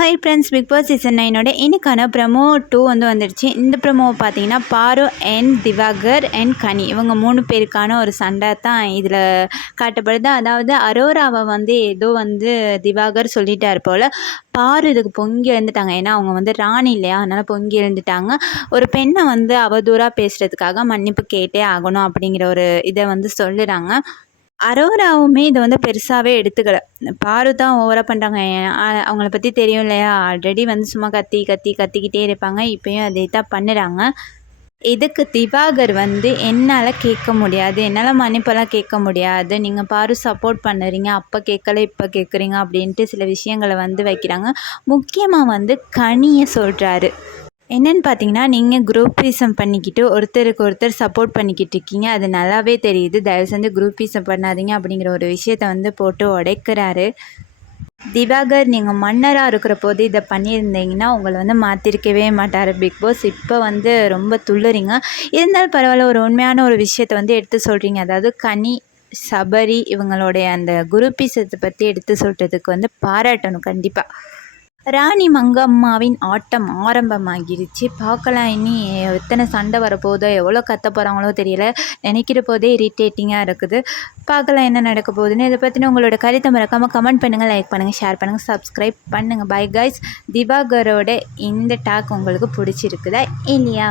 Hi friends, big boss season 9 இன்னைக்கான promo 2 வந்துடுச்சு. இந்த ப்ரமோவை பார்த்தீங்கன்னா பாரு அண்ட் திவாகர் அண்ட் கனி இவங்க 3 பேருக்கான ஒரு சண்டை தான் இதில் காட்டப்படுது. அதாவது அரோராவை ஏதோ திவாகர் சொல்லிட்டார் போல். பாரு இதுக்கு பொங்கி எழுந்துட்டாங்க. ஏன்னா அவங்க ராணி இல்லையா, அதனால் பொங்கி எழுந்துட்டாங்க. ஒரு பெண்ணை அவதூறாக பேசுகிறதுக்காக மன்னிப்பு கேட்டே ஆகணும் அப்படிங்கிற ஒரு இதை சொல்லுறாங்க. அரோராவுமே இதை பெருசாகவே எடுத்துக்கல. பாரு தான் ஓவராக பண்ணுறாங்க. அவங்கள பற்றி தெரியும் இல்லையா, ஆல்ரெடி சும்மா கத்திக்கிட்டே இருப்பாங்க. இப்போயும் அதே தான் பண்ணுறாங்க. இதுக்கு திவாகர் என்னால் கேட்க முடியாது, என்னால் மன்னிப்பெல்லாம் கேட்க முடியாது, நீங்கள் பாரு சப்போர்ட் பண்ணுறீங்க, அப்போ கேட்கல இப்போ கேட்குறீங்க அப்படின்ட்டு சில விஷயங்களை வைக்கிறாங்க. முக்கியமாக கனியை சொல்கிறாரு. என்னென்னு பார்த்தீங்கன்னா, நீங்கள் குரூப்பிசம் பண்ணிக்கிட்டு ஒருத்தருக்கு ஒருத்தர் சப்போர்ட் பண்ணிக்கிட்டு இருக்கீங்க, அது நல்லாவே தெரியுது. தயவு செஞ்சு குரூப்பிசம் பண்ணாதீங்க அப்படிங்கிற ஒரு விஷயத்தை போட்டு உடைக்கிறாரு. திவாகர், நீங்கள் மன்னராக இருக்கிற போது இதை பண்ணியிருந்தீங்கன்னா உங்களை மாற்றிருக்கவே மாட்டார் பிக் பாஸ். இப்போ ரொம்ப துள்ளுறீங்க. இருந்தாலும் பரவாயில்ல, ஒரு உண்மையான ஒரு விஷயத்தை எடுத்து சொல்கிறீங்க. அதாவது கனி, சபரி இவங்களுடைய அந்த குரூப்பிசத்தை பற்றி எடுத்து சொல்கிறதுக்கு பாராட்டணும் கண்டிப்பாக. ராணி மங்கம்மாவின் ஆட்டம் ஆரம்பமாகிருச்சு. பார்க்கலாம் இனி எத்தனை சண்டை வரப்போதோ, எவ்வளோ கத்த போகிறாங்களோ தெரியல. நினைக்கிற போதே இரிட்டேட்டிங்காக இருக்குது. பார்க்கலாம் என்ன நடக்க போகுதுன்னு. இதை பற்றின உங்களோட கருத்தை மறக்காமல் கமெண்ட் பண்ணுங்கள், லைக் பண்ணுங்கள், ஷேர் பண்ணுங்கள், சப்ஸ்கிரைப் பண்ணுங்கள். Bye guys. திவாகரோட இந்த டாக் உங்களுக்கு பிடிச்சிருக்குதா இல்லையா?